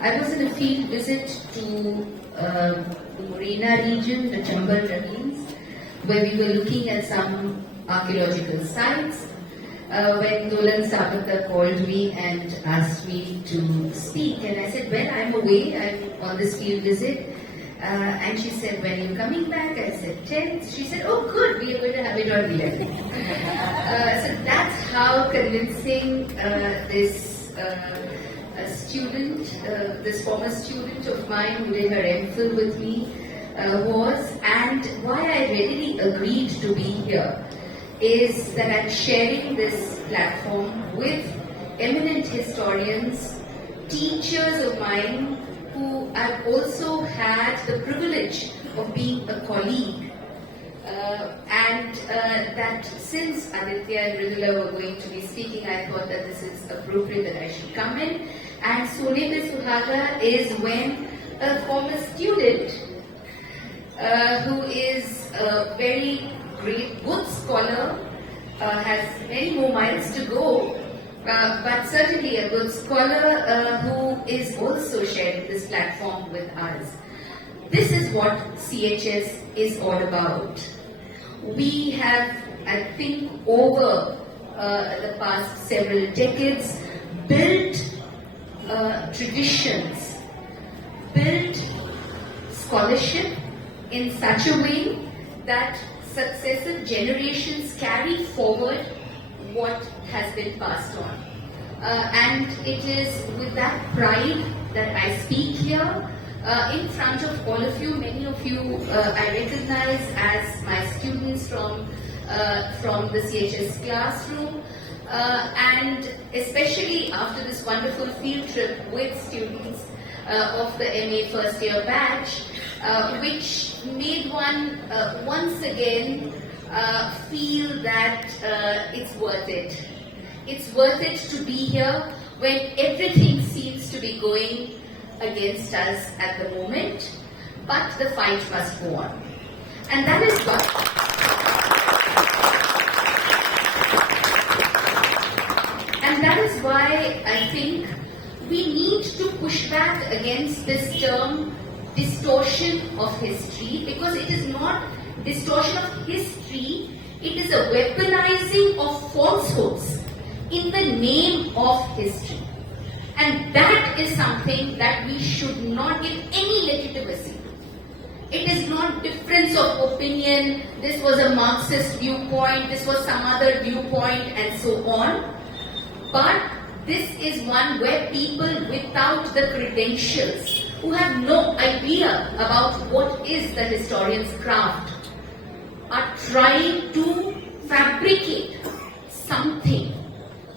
I was in a field visit to the Morena region, the Chambal Ravines, where we were looking at some archaeological sites. When Dolan Sabata called me and asked me to speak, and I said, well, I'm away, I'm on this field visit. And she said, when are you coming back? I said, 10th. She said, oh good, we are going to have it on the 11th. So that's how convincing this student, this former student of mine who did her MPhil with me was, and why I readily agreed to be here is that I'm sharing this platform with eminent historians, teachers of mine who I've also had the privilege of being a colleague. And that since Aditya and Mridula were going to be speaking, I thought that this is appropriate that I should come in. And Sone Pe Suhaga is when a former student who is a very great, good scholar, has many more miles to go, but certainly a good scholar who is also sharing this platform with us. This is what CHS is all about. We have, I think, over the past several decades, built traditions, built scholarship in such a way that successive generations carry forward what has been passed on. And it is with that pride that I speak here in front of all of you. Many of you I recognize as my students from the CHS classroom, and especially after this wonderful field trip with students of the MA first year batch, which made one once again feel that it's worth it. It's worth it to be here when everything seems to be going against us at the moment, but the fight must go on. And that is why I think we need to push back against this term distortion of history, because it is not distortion of history, it is a weaponizing of falsehoods in the name of history. And that is something that we should not give any legitimacy to. It is not difference of opinion, this was a Marxist viewpoint, this was some other viewpoint, and so on. But this is one where people without the credentials, who have no idea about what is the historian's craft, are trying to fabricate something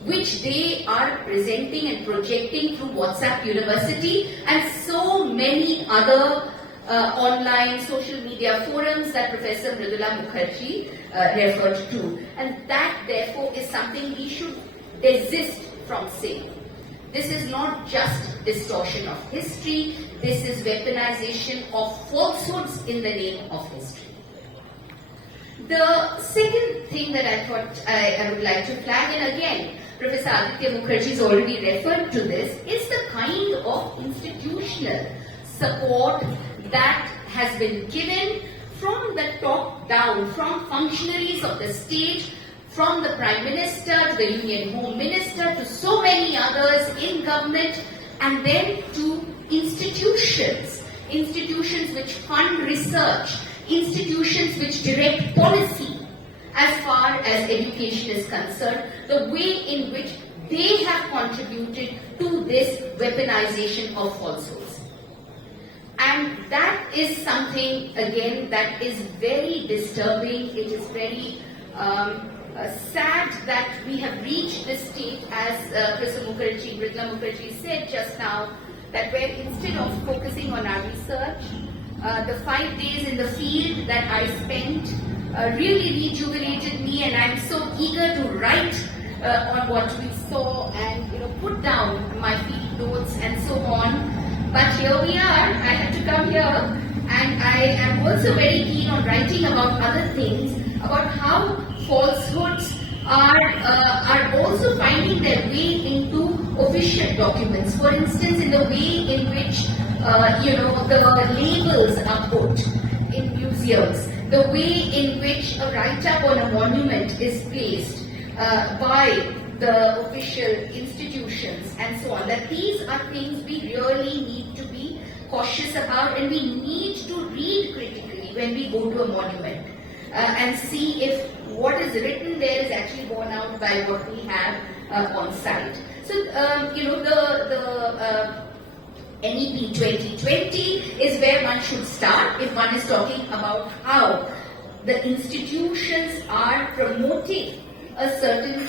which they are presenting and projecting through WhatsApp University and so many other online social media forums that Professor Mridula Mukherjee referred to. And that therefore is something we should desist from saying. This is not just distortion of history, this is weaponization of falsehoods in the name of history. The second thing that I thought I would like to flag, and again, Professor Aditya Mukherjee has already referred to this, is the kind of institutional support that has been given from the top down, from functionaries of the state, from the Prime Minister to the Union Home Minister to so many others in government, and then to institutions which fund research, institutions which direct policy as far as education is concerned, the way in which they have contributed to this weaponization of falsehoods. And that is something, again, that is very disturbing. It is very sad that we have reached this state, as Professor Mridula Mukherjee said just now, that where instead of focusing on our research, the 5 days in the field that I spent really rejuvenated me, and I'm so eager to write on what we saw and put down my field notes and so on. But here we are, I had to come here, and I am also very keen on writing about other things, about how falsehoods are also finding their way into official documents. For instance, in the way in which the labels are put in museums, the way in which a write-up on a monument is placed by the official institutions and so on, that these are things we really need to be cautious about, and we need to read critically when we go to a monument and see if what is written there is actually borne out by what we have on site. So, the NEP 2020 is where one should start if one is talking about how the institutions are promoting a certain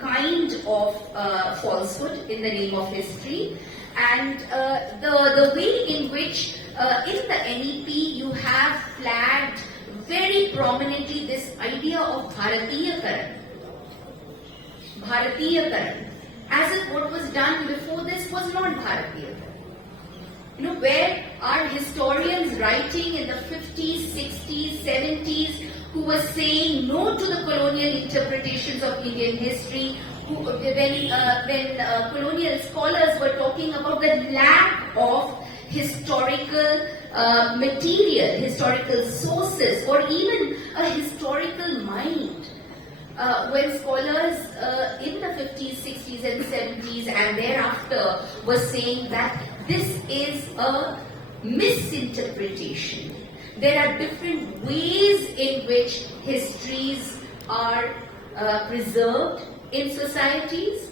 kind of falsehood in the name of history, and the way in which in the NEP you have flagged very prominently this idea of Bharatiyakaran, as if what was done before this was not Bharatiyakaran. Where are historians writing in the 50s, 60s, 70s who were saying no to the colonial interpretations of Indian history, when colonial scholars were talking about the lack of historical material, historical sources, or even a historical mind. When scholars in the 50s, 60s and 70s and thereafter were saying that this is a misinterpretation. There are different ways in which histories are preserved in societies,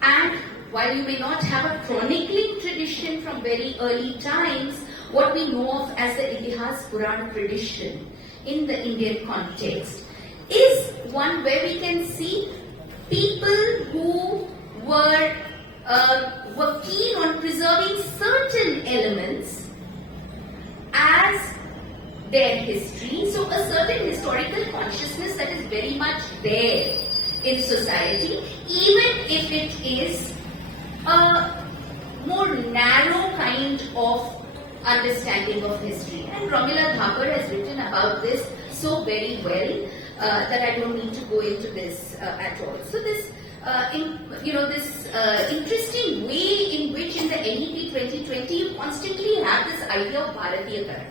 and while you may not have a chronicling tradition from very early times, what we know of as the Itihas Puran tradition in the Indian context is one where we can see people who were keen on preserving certain elements as their history. So a certain historical consciousness that is very much there in society, even if it is a more narrow kind of understanding of history. And Romila Thapar has written about this so very well that I don't need to go into this at all. So this interesting way in which in the NEP 2020 you constantly have this idea of Bharatiyakaran.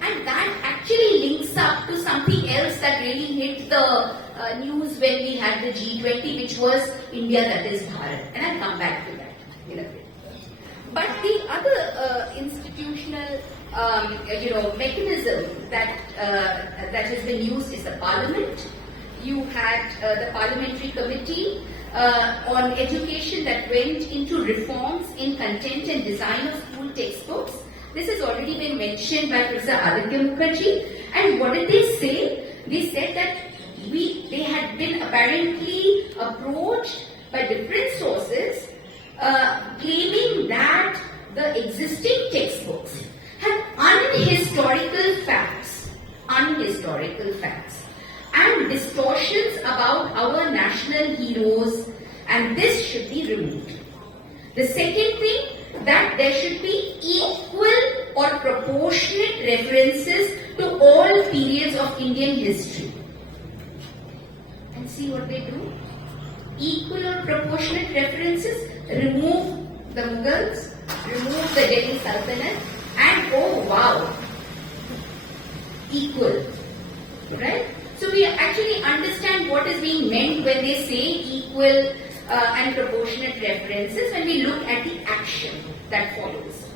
And that actually links up to something else that really hit the news when we had the G20, which was India that is Bharat. And I'll come back to that in a bit. But the other institutional mechanism that has been used is the Parliament. You had the Parliamentary Committee on Education that went into reforms in content and design of school textbooks. This has already been mentioned by Professor Aditya Mukherjee. And what did they say? They said that they had been apparently approached by different sources claiming that the existing textbooks have unhistorical facts and distortions about our national heroes, and this should be removed. The second thing, that there should be equal or proportionate references to all periods of Indian history. And see what they do? Equal or proportionate references, remove the Mughals, remove the Delhi Sultanate, and oh wow, equal. Right? So we actually understand what is being meant when they say equal and proportionate references when we look at the action that follows.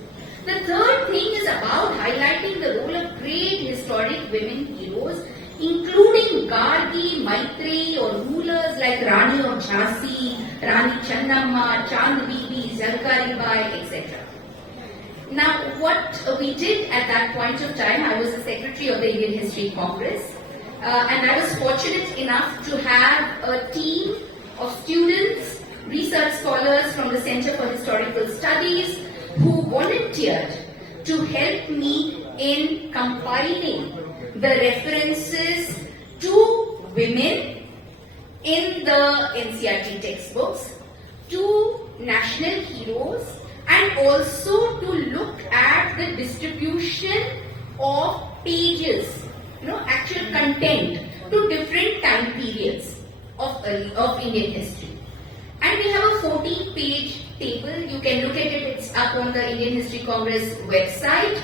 The third thing is about highlighting the role of great historic women heroes, including Gargi, Maitreyi, or rulers like Rani of Jhansi, Rani Channamma, Chand Bibi, Zalkari Bai, etc. Now, what we did at that point of time, I was the secretary of the Indian History Congress, and I was fortunate enough to have a team of students, research scholars from the Center for Historical Studies who volunteered to help me in compiling the references to women in the NCERT textbooks, to national heroes, and also to look at the distribution of pages, actual content to different time periods. of Indian history. And we have a 14-page table. You can look at it. It's up on the Indian History Congress website,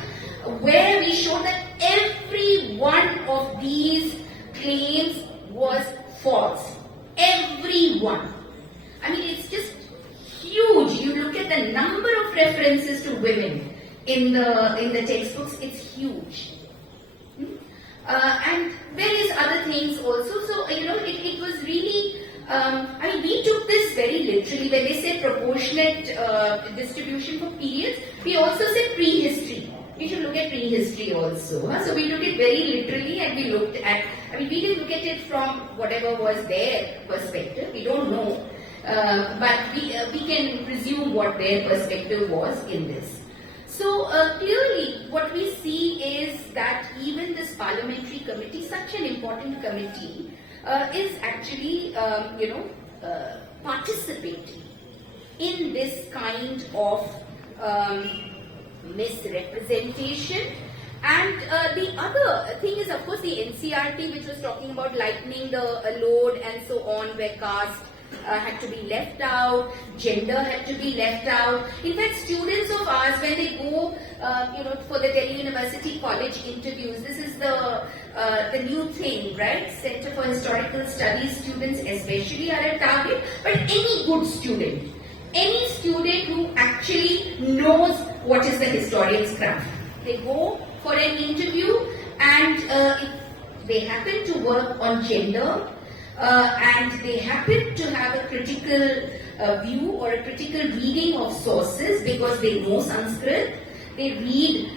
where we show that every one of these claims was false. Every one. I mean, it's just huge. You look at the number of references to women in the textbooks. It's huge. And various other things also. So, it was really, I mean, we took this very literally. When they say proportionate distribution for periods, we also said prehistory. We should look at prehistory also. So we took it very literally, and we looked at, I mean, we didn't look at it from whatever was their perspective. We don't know. But we can presume what their perspective was in this. So clearly what we see is that even this parliamentary committee, such an important committee, is actually participating in this kind of misrepresentation. And the other thing is, of course, the NCRT, which was talking about lightening the load and so on, where caste had to be left out, gender had to be left out. In fact, students of ours, when they go, for the Delhi University College interviews, this is the new thing, right? Center for Historical Studies students especially are a target, but any good student, any student who actually knows what is the historian's craft, they go for an interview, and if they happen to work on gender, and they happen to have a critical view or a critical reading of sources because they know Sanskrit. They read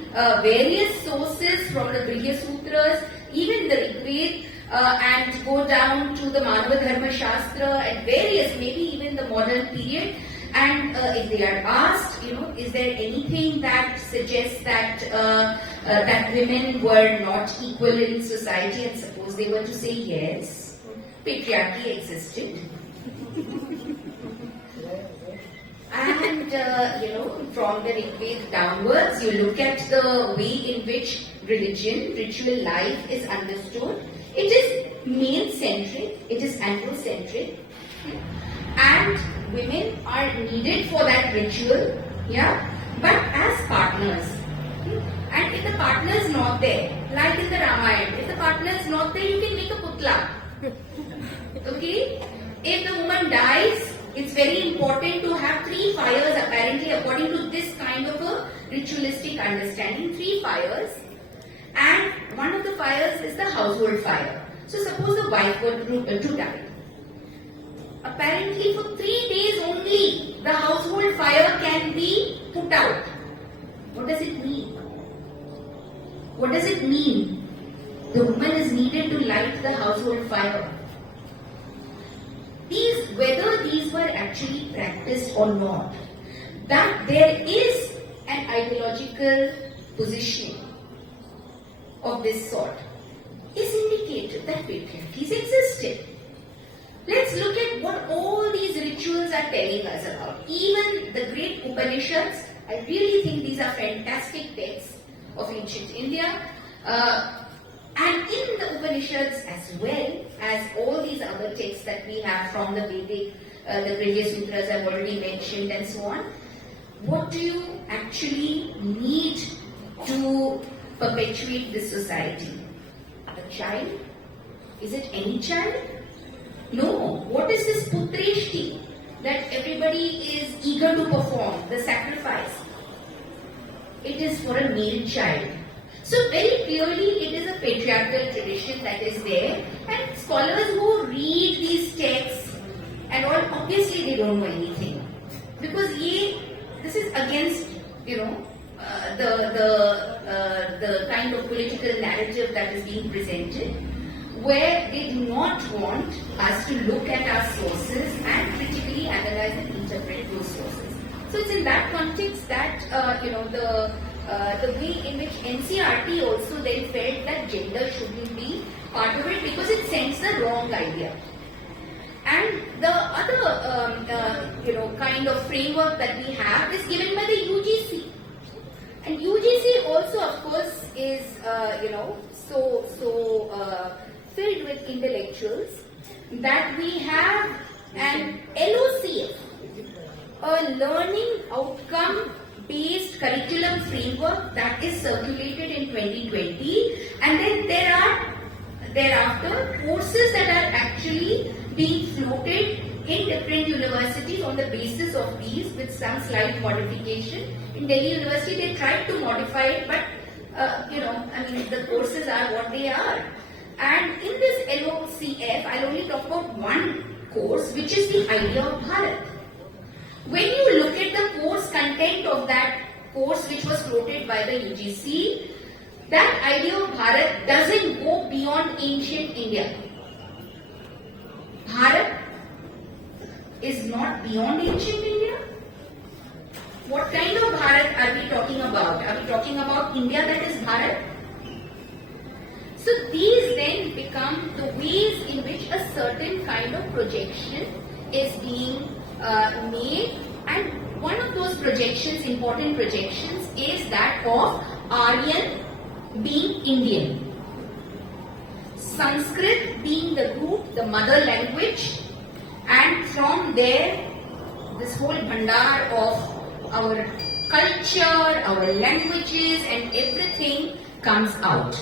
various sources from the Brihya Sutras, even the Rigveda, and go down to the Manava Dharma Shastra and various, maybe even the modern period. And if they are asked, is there anything that suggests that that women were not equal in society, and suppose they were to say yes, patriarchy existed. And, from the Rigveda downwards, you look at the way in which religion, ritual life is understood. It is male-centric, it is androcentric, and women are needed for that ritual, but as partners. And if the partner is not there, like in the Ramayana, if the partner is not there, you can make a putla. Okay? If the woman dies, it's very important to have 3 fires, apparently, according to this kind of a ritualistic understanding, 3 fires, and one of the fires is the household fire. So suppose the wife were to die. Apparently for 3 days only, the household fire can be put out. What does it mean? What does it mean? The woman is needed to light the household fire. Whether these were actually practiced or not, that there is an ideological positioning of this sort is indicated that patriarchies existed. Let's look at what all these rituals are telling us about. Even the great Upanishads, I really think these are fantastic texts of ancient India. And in the Upanishads as well as all these other texts that we have from the Vedic, the Brihya Sutras I've already mentioned and so on, what do you actually need to perpetuate this society? A child? Is it any child? No. What is this putreshti that everybody is eager to perform, the sacrifice? It is for a male child. So very clearly it is a patriarchal tradition that is there, and scholars who read these texts and all, obviously they don't know anything, because this is against the kind of political narrative that is being presented, where they do not want us to look at our sources and critically analyze and interpret those sources. So it's in that context that the way in which NCRT also then felt that gender shouldn't be part of it, because it sends the wrong idea. And the other kind of framework that we have is given by the UGC. And UGC also, of course, is filled with intellectuals, that we have an LOCF, a learning outcome based curriculum framework that is circulated in 2020, and then there are thereafter courses that are actually being floated in different universities on the basis of these with some slight modification. In Delhi University they tried to modify it, but the courses are what they are. And in this LOCF, I'll only talk about one course, which is the idea of Bharat. When you look at the course content of that course which was floated by the UGC, that idea of Bharat doesn't go beyond ancient India. Bharat is not beyond ancient India. What kind of Bharat are we talking about? Are we talking about India that is Bharat? So these then become the ways in which a certain kind of projection is being made, and one of those projections, important projections, is that of Aryan being Indian, Sanskrit being the root, the mother language, and from there this whole bhandar of our culture, our languages and everything comes out.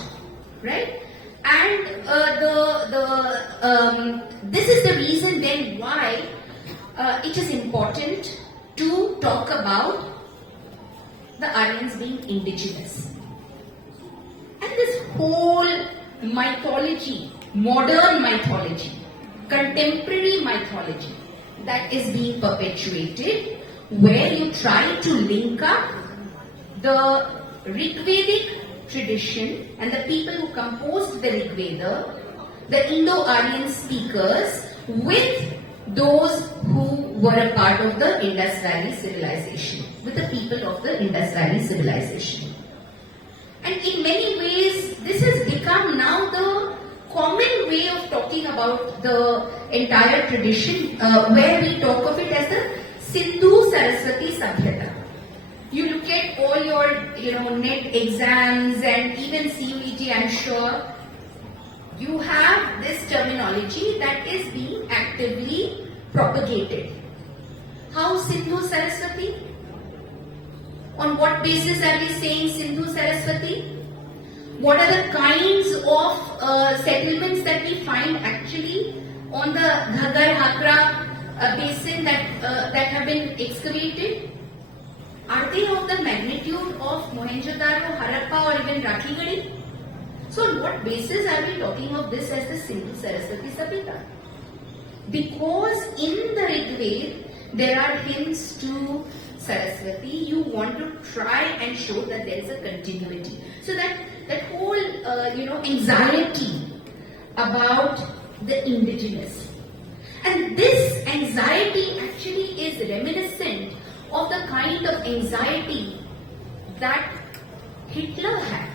Right? And this is the reason then why it is important to talk about the Aryans being indigenous. And this whole mythology, modern mythology, contemporary mythology that is being perpetuated, where you try to link up the Rigvedic tradition and the people who composed the Rigveda, the Indo-Aryan speakers, with those who were a part of the Indus Valley civilization, with the people of the Indus Valley civilization. And in many ways, this has become now the common way of talking about the entire tradition, where we talk of it as the Sindhu Saraswati Sabhyata. You look at all your NET exams and even CUET, I'm sure, you have this terminology that is being actively propagated. How Sindhu Saraswati? On what basis are we saying Sindhu Saraswati? What are the kinds of settlements that we find actually on the Ghaggar-Hakra basin that have been excavated? Are they of the magnitude of Mohenjo-daro, Harappa or even Rakhigadi? So on what basis are we talking of this as the Sindhu Saraswati Sabhyata? Because in the Rigveda there are hints to Saraswati, you want to try and show that there is a continuity. So that whole anxiety about the indigenous. And this anxiety actually is reminiscent of the kind of anxiety that Hitler had,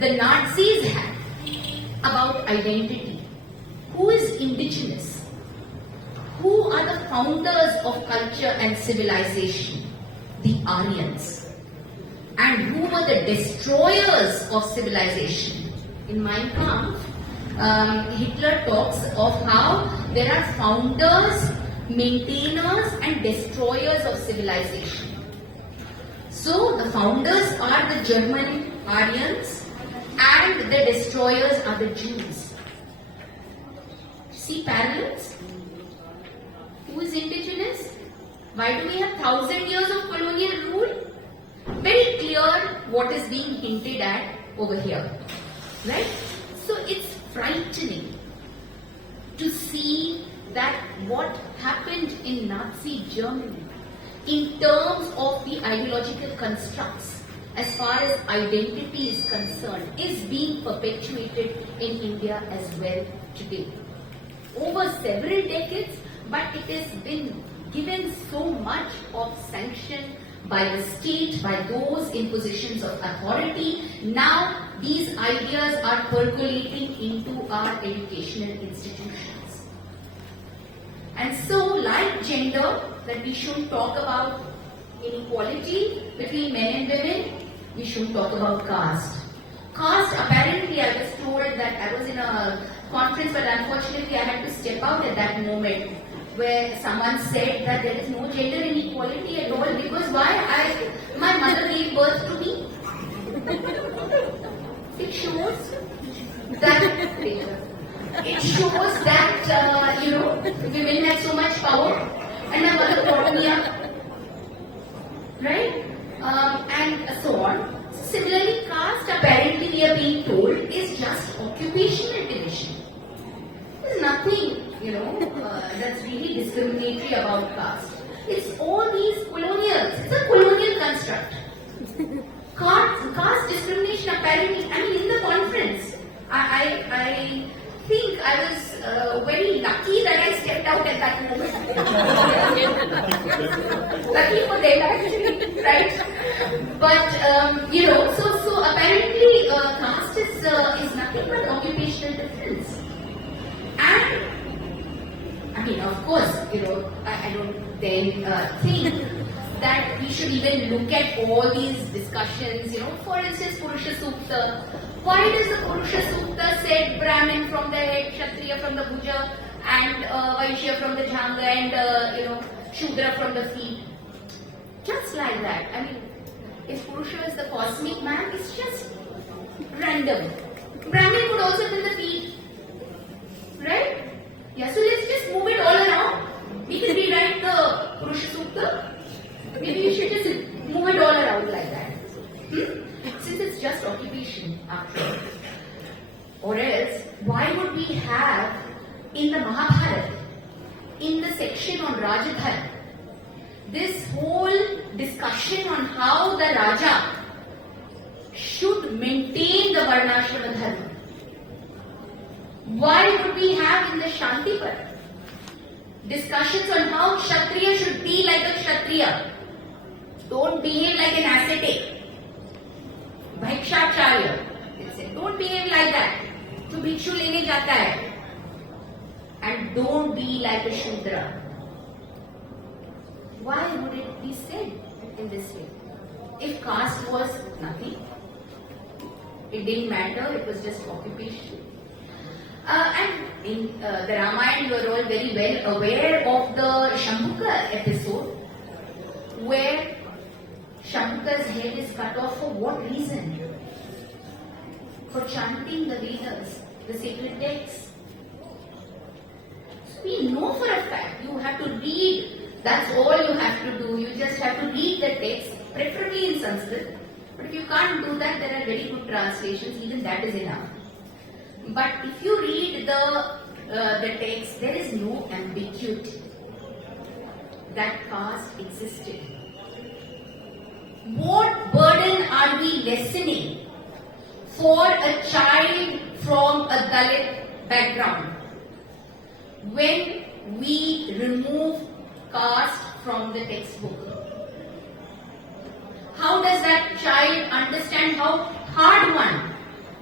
the Nazis had, about identity. Who is indigenous? Who are the founders of culture and civilization? The Aryans. And who were the destroyers of civilization? In Mein Kampf, Hitler talks of how there are founders, maintainers and destroyers of civilization. So the founders are the German Aryans and the destroyers are the Jews. See parallels? Who is indigenous? Why do we have 1,000 years of colonial rule? Very clear what is being hinted at over here. Right? So it's frightening to see that what happened in Nazi Germany in terms of the ideological constructs as far as identity is concerned is being perpetuated in India as well today. Over several decades, but it has been given so much of sanction by the state, by those in positions of authority. Now these ideas are percolating into our educational institutions. And so, like gender, that we shouldn't talk about inequality between men and women, we shouldn't talk about caste. Caste, apparently I was told that I was in a conference, but unfortunately I had to step out at that moment where someone said that there is no gender inequality at all because my mother gave birth to me. It shows that women have so much power, and my mother brought me up, right? And so on. Similarly, caste apparently we are being told is just occupational division. There's nothing, that's really discriminatory about caste. It's all these colonials. It's a colonial construct. Caste discrimination apparently, in the conference, I think I was very lucky that I stepped out at that moment. Lucky for them actually, right? But, so apparently caste is nothing but occupational difference. And of course, I don't then think that we should even look at all these discussions, for instance, Purusha Sukta. Why does the Purusha Sukta said Brahmin from the head, Kshatriya from the bhuja, and Vaishya from the jhanga, and Shudra from the feet? Just like that. If Purusha is the cosmic man, it's just random. Brahmin could also be the feet. Right? Yeah, so let's just move it all around. We can rewrite the Purusha Sukta. Maybe we should just move it all around like that. Since it's just occupation after all. Or else, why would we have in the Mahabharata, in the section on Rajadharma, this whole discussion on how the Raja should maintain the Varnashrama Dharma? Why would we have in the Shantipat discussions on how Kshatriya should be like a Kshatriya? Don't behave like an ascetic. Bhikshacharya. Don't behave like that. To bhikshu lene jata hai. And don't be like a Shudra. Why would it be said in this way? If caste was nothing, it didn't matter, it was just occupation. And in the Ramayana, you are all very well aware of the Shambhuka episode, where Shambhuka's head is cut off for what reason? For chanting the Vedas, the sacred texts. So we know for a fact you have to read. That's all you have to do. You just have to read the text, preferably in Sanskrit. But if you can't do that, there are very good translations. Even that is enough. But if you read the text, there is no ambiguity that caste existed. What burden are we lessening for a child from a Dalit background when we remove caste from the textbook? How does that child understand how hard won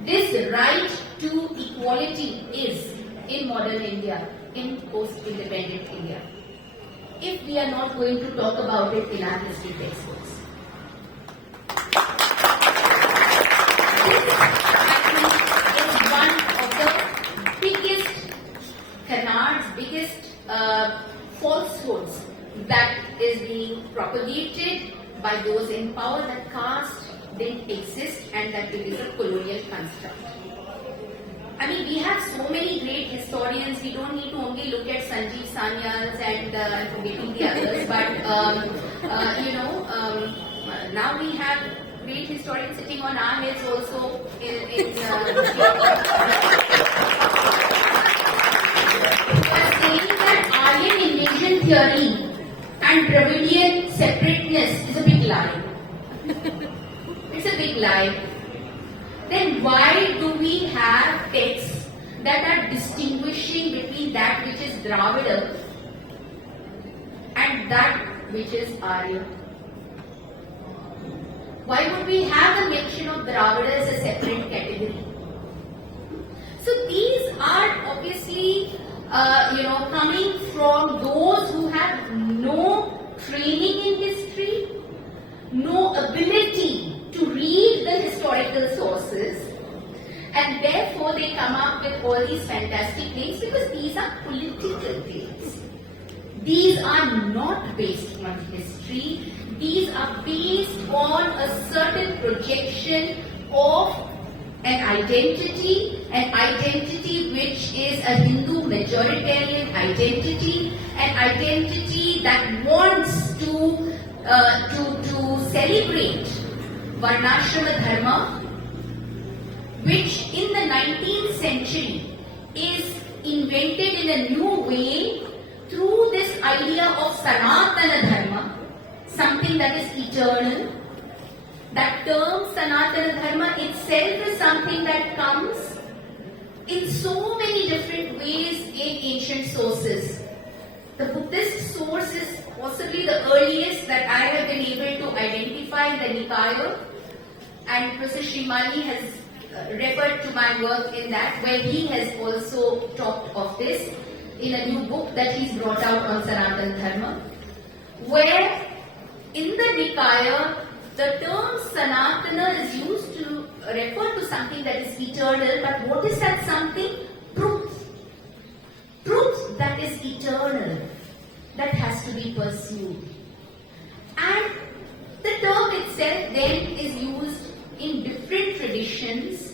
this right to equality is in modern India, in post-independent India, if we are not going to talk about it in our history textbooks? This is one of the biggest canards, biggest falsehoods that is being propagated by those in power, that caste didn't exist and that it is a colonial construct. We have so many great historians. We don't need to only look at Sanjeev Sanyals and forgetting the others, but now we have great historians sitting on our heads also saying that Aryan invasion theory and Dravidian separateness is a big lie. It's a big lie. Then why do we have texts that are distinguishing between that which is Dravida and that which is Arya? Why would we have a mention of Dravida as a separate category? So these are obviously, coming from those who have no training in history, no ability to read the historical sources, and therefore they come up with all these fantastic claims? Because these are political claims. These are not based on history. These are based on a certain projection of an identity which is a Hindu majoritarian identity, an identity that wants to celebrate Varnashrama Dharma, which in the 19th century is invented in a new way through this idea of Sanatana Dharma, something that is eternal. That term Sanatana Dharma itself is something that comes in so many different ways in ancient sources. The Buddhist source is possibly the earliest that I have been able to identify in the Nikaya, and Professor Srimani has referred to my work in that, where he has also talked of this in a new book that he's brought out on Sanatana Dharma, where in the Nikaya the term Sanatana is used to refer to something that is eternal, but what is that something? Truth. Truth that is eternal, that has to be pursued. And the term itself then is used in different traditions,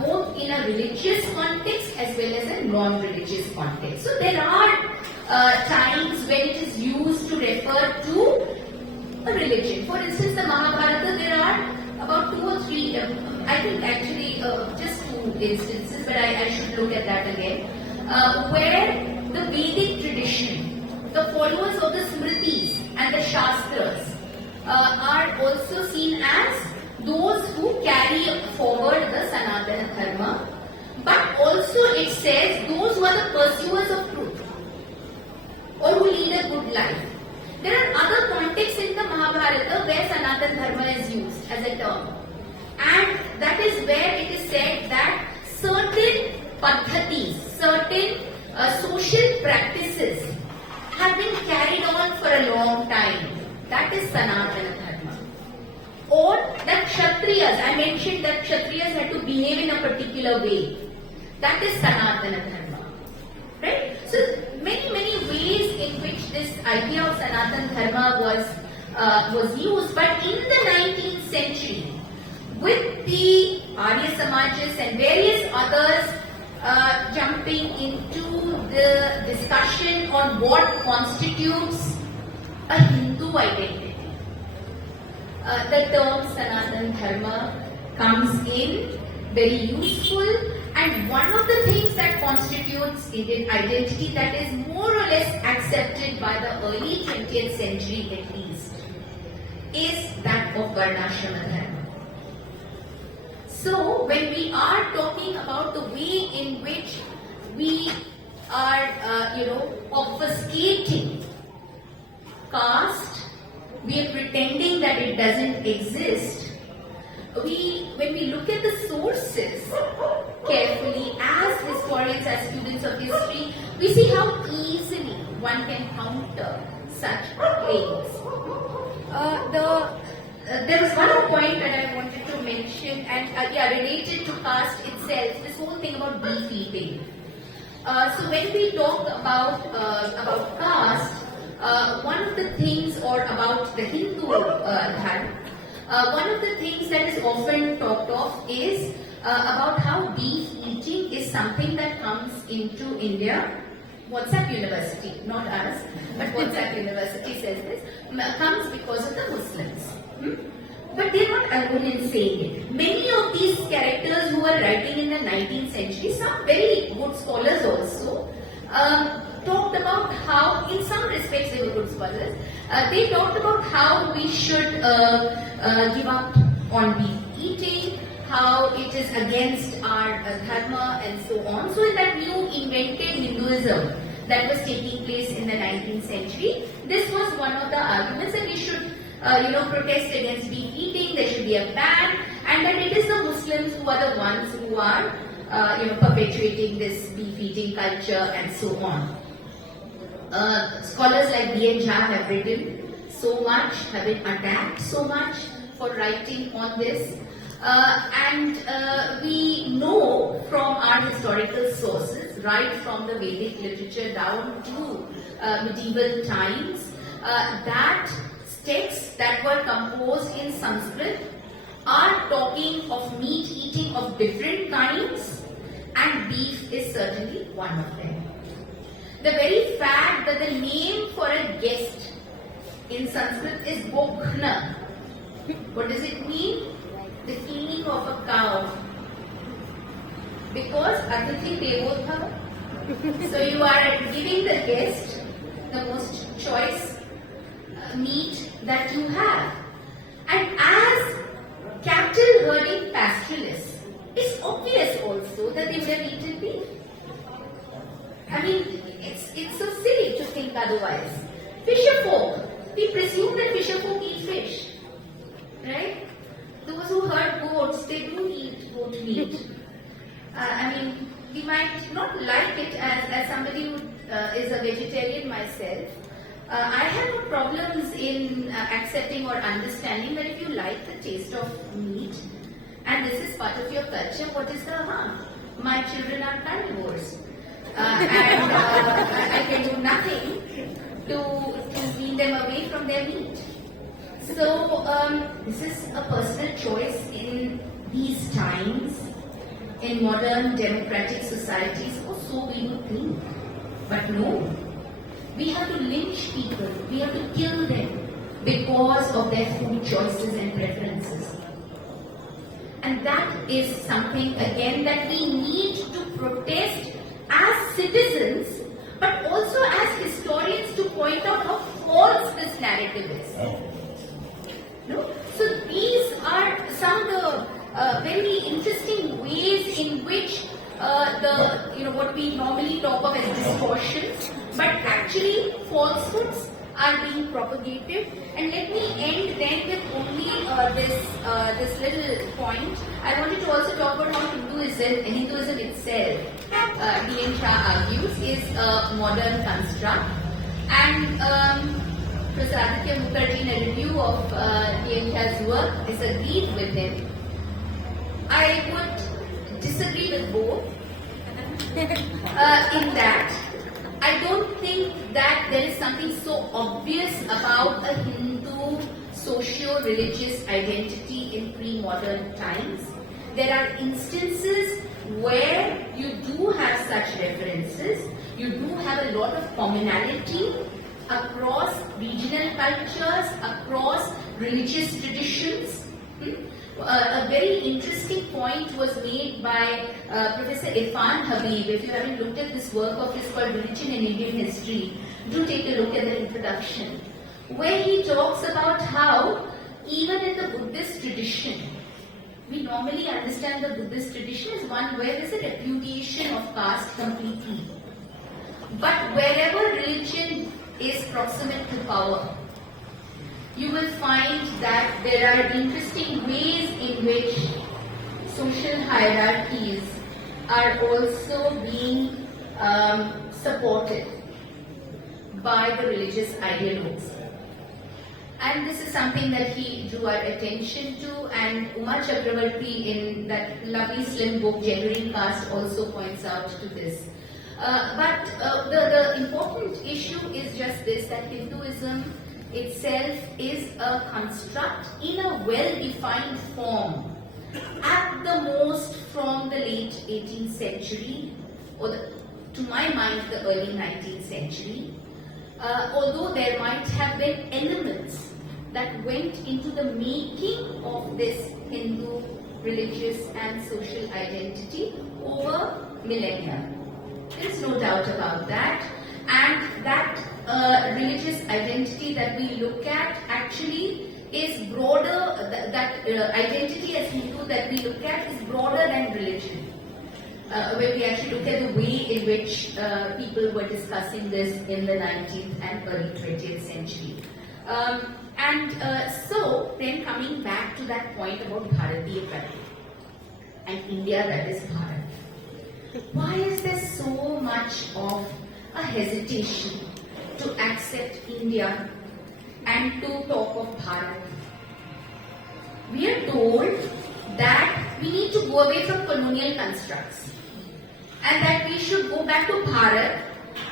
both in a religious context as well as a non-religious context. So there are times when it is used to refer to a religion. For instance, the Mahabharata, there are about 2 or 3, I think actually just 2 instances, but I should look at that again, where the Vedic tradition, the followers of the Smritis and the Shastras are also seen as those who carry forward the Sanatana Dharma, but also it says those who are the pursuers of truth or who lead a good life. There are other contexts in the Mahabharata where Sanatana Dharma is used as a term, and that is where it is said that certain paddhatis, certain social practices have been carried on for a long time. That is Sanatana Dharma. Or that Kshatriyas, I mentioned that Kshatriyas had to behave in a particular way. That is Sanatana Dharma. Right? So many ways in which this idea of Sanatana Dharma was used, but in the 19th century, with the Arya Samajas and various others jumping into the discussion on what constitutes a Hindu identity, the term Sanatana Dharma comes in very useful. And one of the things that constitutes Indian identity that is more or less accepted by the early 20th century at least is that of Varnashrama Dharma. So when we are talking about the way in which we are, obfuscating caste, we are pretending that it doesn't exist. When we look at the sources carefully as historians, as students of history, we see how easily one can counter such claims. There was one point that I wanted to mention, and related to caste itself, this whole thing about beef-eating. So when we talk about caste, one of the things, or about the Hindu dharma, one of the things that is often talked of is about how beef eating is something that comes into India. WhatsApp University, not us, but WhatsApp University says this, comes because of the Muslims. But they are not alone in saying it. Many of these characters who were writing in the 19th century, some very good scholars also, talked about how, in some respects they were good scholars, they talked about how we should give up on beef eating, how it is against our dharma and so on. So in that new invented Hinduism that was taking place in the 19th century, this was one of the arguments that we should protest against beef eating, there should be a ban, and that it is the Muslims who are the ones who are perpetuating this beef eating culture and so on. Scholars like B.N. Jha have written so much, have been attacked so much for writing on this. We know from our historical sources, right from the Vedic literature down to medieval times, that texts that were composed in Sanskrit are talking of meat eating of different kinds, and beef is certainly one of them. The very fact that the name for a guest in Sanskrit is Bokhna. What does it mean? The feeling of a cow. Because Atithi Devo Bhava. So you are giving the guest the most choice meat that you have. And as cattle herding pastoralists, it's obvious also that they would have eaten beef. I mean, it's so silly to think otherwise. Fisher folk, we presume that fisher folk eat fish, right? Those who herd goats, they do eat goat meat. I mean, we might not like it as somebody who is a vegetarian myself. I have no problems in accepting or understanding that if you like the taste of meat and this is part of your culture, what is the harm? My children are carnivores. And I can do nothing to wean them away from their meat. So this is a personal choice in these times, in modern democratic societies, or so we would think. But no, we have to lynch people, we have to kill them because of their food choices and preferences. And that is something again that we need to protest as citizens, but also as historians, to point out how false this narrative is. No? So these are some of the very interesting ways in which what we normally talk of as distortions, but actually falsehoods are being propagated. And let me end then with only this little point. I wanted to also talk about how Hinduism itself, D.N. Shah argues, is a modern construct. And Professor Aditya Mukherjee, in a review of D.N. Shah's work, disagreed with him. I would disagree with both in that I don't think that there is something so obvious about a Hindu socio-religious identity in pre-modern times. There are instances where you do have such references, you do have a lot of commonality across regional cultures, across religious traditions. A very interesting point was made by Professor Irfan Habib. If you haven't looked at this work of his called Religion in Indian History, do take a look at the introduction, where he talks about how even in the Buddhist tradition, we normally understand the Buddhist tradition as one where there is a repudiation of caste completely. But wherever religion is proximate to power, you will find that there are interesting ways in which social hierarchies are also being supported by the religious ideologues. And this is something that he drew our attention to, and Uma Chakravarti in that lovely slim book, Genuine Caste, also points out to this. But the important issue is just this, that Hinduism itself is a construct in a well-defined form, at the most from the late 18th century, or to my mind the early 19th century, although there might have been elements that went into the making of this Hindu religious and social identity over millennia. There is no doubt about that. And that religious identity that we look at actually is broader, that identity as Hindu that we look at is broader than religion. When we actually look at the way in which people were discussing this in the 19th and early 20th century. So then coming back to that point about Bharatiya Prati and India, that is Bharat. Why is there so much of a hesitation to accept India and to talk of Bharat? We are told that we need to go away from colonial constructs and that we should go back to Bharat,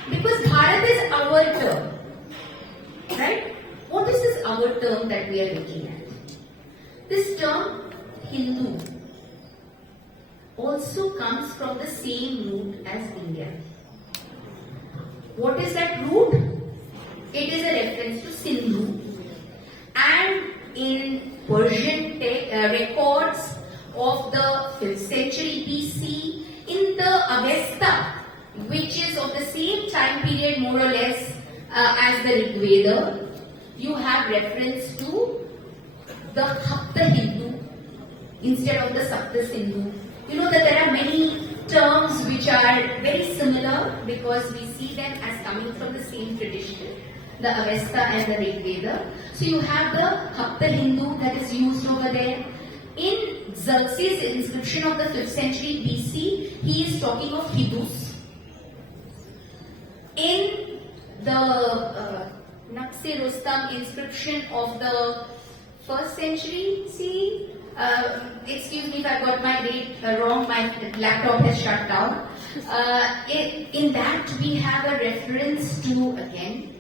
because Bharat is our term. Right? What is this our term that we are looking at? This term Hindu also comes from the same root as India. What is that root? It is a reference to Sindhu, and in Persian records of the 5th century BC, in the Avesta, which is of the same time period more or less as the Rig Veda, you have reference to the Hapta Hindu instead of the Sapta Sindhu. You know that there are many terms which are very similar because we see them as coming from the same tradition, the Avesta and the Rig Veda. So you have the Hapta Hindu that is used over there. In Xerxes' inscription of the 5th century BC, he is talking of Hindus. In the Naqsh Rustam inscription of the 1st century CE, excuse me if I got my date wrong, my laptop has shut down. In that we have a reference to, again,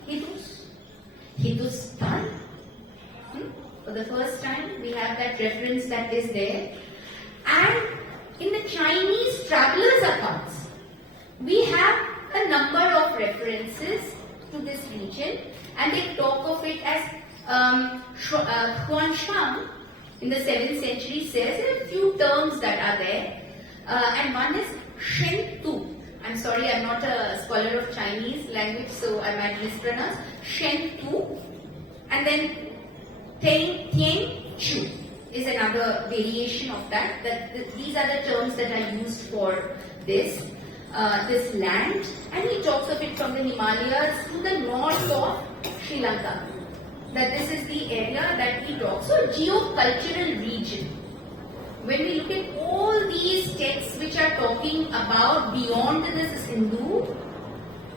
Hindustan. For the first time we have that reference that is there. And in the Chinese travelers' accounts, we have a number of references to this region, and they talk of it as Huanshan in the 7th century says there are a few terms that are there, and one is Shentu. I'm sorry, I'm not a scholar of Chinese language, so I might mispronounce. Shentu, and then Tian Chu is another variation of that. These are the terms that are used for this land, and he talks of it from the Himalayas to the north of Sri Lanka. That this is the area that he talks. So, geocultural region. When we look at all these texts which are talking about beyond this Hindu,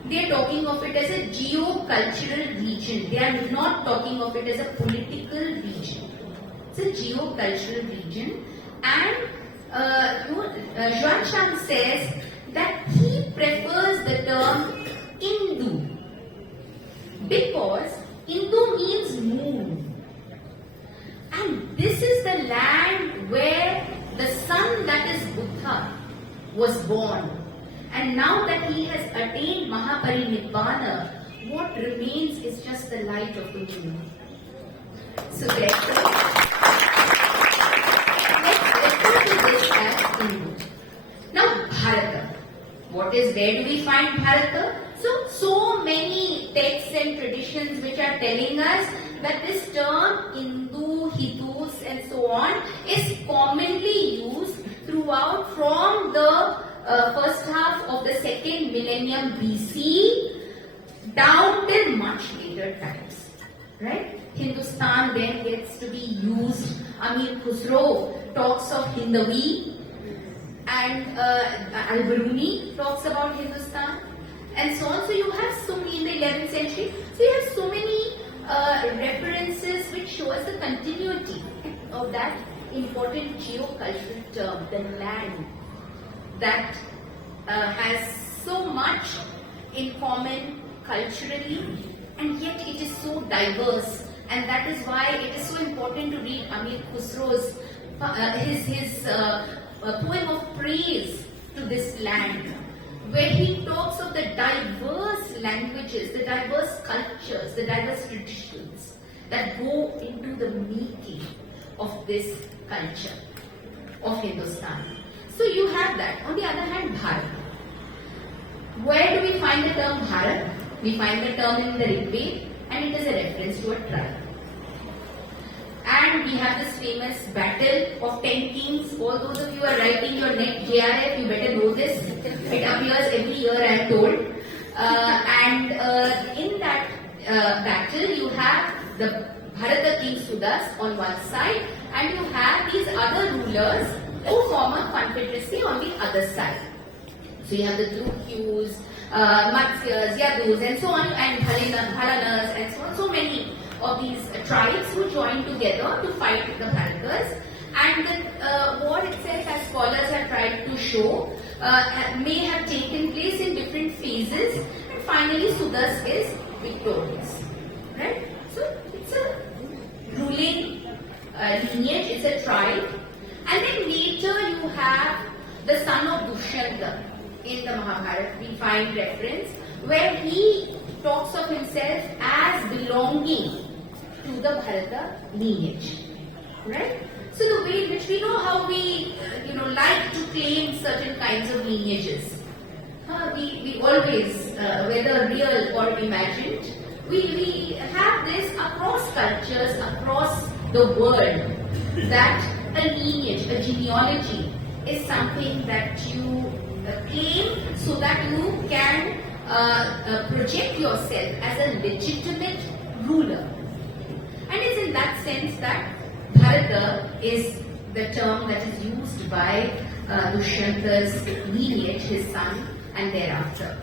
they are talking of it as a geocultural region. They are not talking of it as a political region. It's a geocultural region. And Xuanzang says that he prefers the term Hindu because Hindu means moon. And this is the land where the sun that is Buddha was born. And now that he has attained Mahaparinibbana, what remains is just the light of the moon. So therefore, let's refer to this as Hindu. Now Bharata. Where do we find Bharata? So many texts and traditions which are telling us that this term Hindu, Hindus and so on is commonly used throughout from the first half of the 2nd millennium BC down till much later times. Right? Hindustan then gets to be used. Amir Khusro talks of Hindavi, and Al-Biruni talks about Hindustan, and so on. So you have so many in the 11th century. So you have so many references which show us the continuity of that important geocultural term, the land that has so much in common culturally, and yet it is so diverse. And that is why it is so important to read Amir Khusro's his poem of praise to this land, where he talks of the diverse languages, the diverse cultures, the diverse traditions that go into the making of this culture of Hindustan. So you have that. On the other hand, Bharat. Where do we find the term Bharat? We find the term in the Rig Veda, and it is a reference to a tribe. And we have this famous battle of 10 kings. All those of you who are writing your next JRF, you better know this. It appears every year, I am told. In that battle, you have the Bharata king Sudas on one side, and you have these other rulers who form a confederacy on the other side. So you have the Drukyus, Matsyas, Yadus, and so on, and Halanas, and so on. So many of these tribes who join together to fight the Bharatas, and the war itself, as scholars have tried to show, may have taken place in different phases, and finally Sudas is victorious. Right? So it's a ruling lineage, it's a tribe, and then later you have the son of Dushyanta in the Mahabharata. We find reference where he talks of himself as belonging to the Bharata lineage. Right? So the way in which we know how we, like to claim certain kinds of lineages. We always, whether real or imagined, we have this across cultures, across the world, that a lineage, a genealogy is something that you claim so that you can project yourself as a legitimate ruler. And it's in that sense that Bharata is the term that is used by Dushyanta's lineage, his son, and thereafter.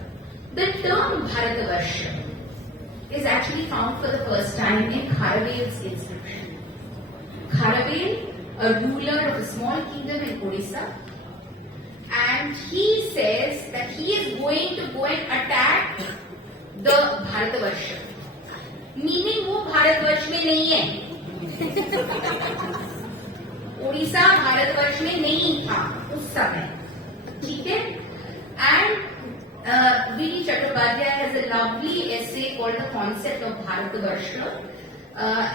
The term Bharatavarsha is actually found for the first time in Kharavel's inscription. Kharavel, a ruler of a small kingdom in Odisha, and he says that he is going to go and attack the Bharatavarsha. Meaning वो भारतवर्ष में नहीं है. उड़ीसा भारतवर्ष में नहीं था उस समय. ठीक है? And V. Chattopadhyay has a lovely essay called The Concept of Bharatavarsha,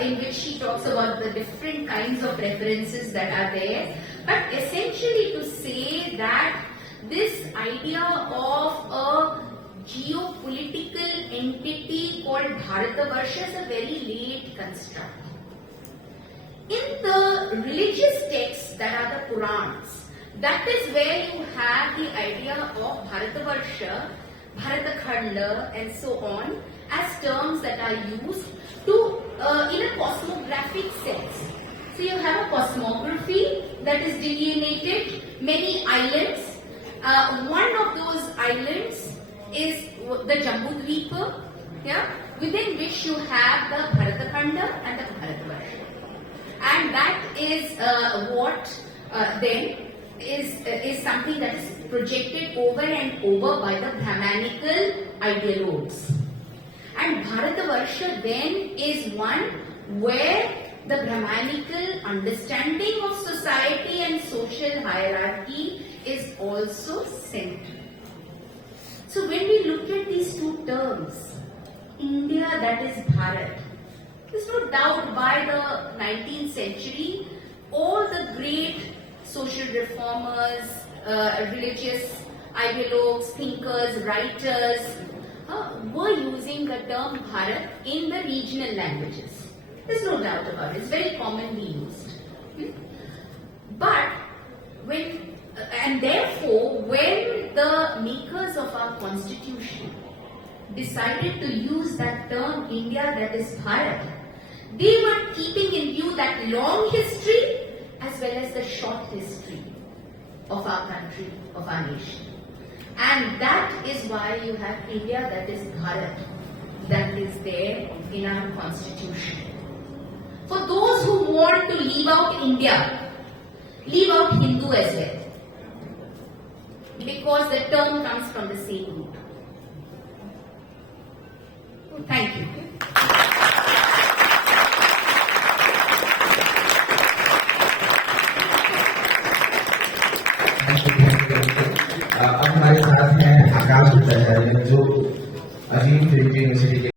in which he talks about the different kinds of references that are there. But essentially to say that this idea of a geopolitical entity called Bharatavarsha is a very late construct. In the religious texts that are the Purans, that is where you have the idea of Bharatavarsha, Bharatakhanda, and so on as terms that are used to in a cosmographic sense. So you have a cosmography that is delineated, many islands. One of those islands is the Jambudvipa, within which you have the Bharatakhanda and the Bharatavarsha. And that is what then is something that is projected over and over by the Brahmanical ideologues. And Bharatavarsha then is one where the Brahmanical understanding of society and social hierarchy is also central. So when we look at these two terms, India, that is Bharat, there's no doubt by the 19th century, all the great social reformers, religious ideologues, thinkers, writers were using the term Bharat in the regional languages. There's no doubt about it. It's very commonly used. But therefore, when the makers of our constitution decided to use that term India, that is Bharat, they were keeping in view that long history as well as the short history of our country, of our nation. And that is why you have India, that is Bharat, that is there in our constitution. For those who want to leave out India, leave out Hindu as well, because the term comes from the same root. Thank you. अब हमारे साथ हैं आकाश आचार्य जो अजीम film university के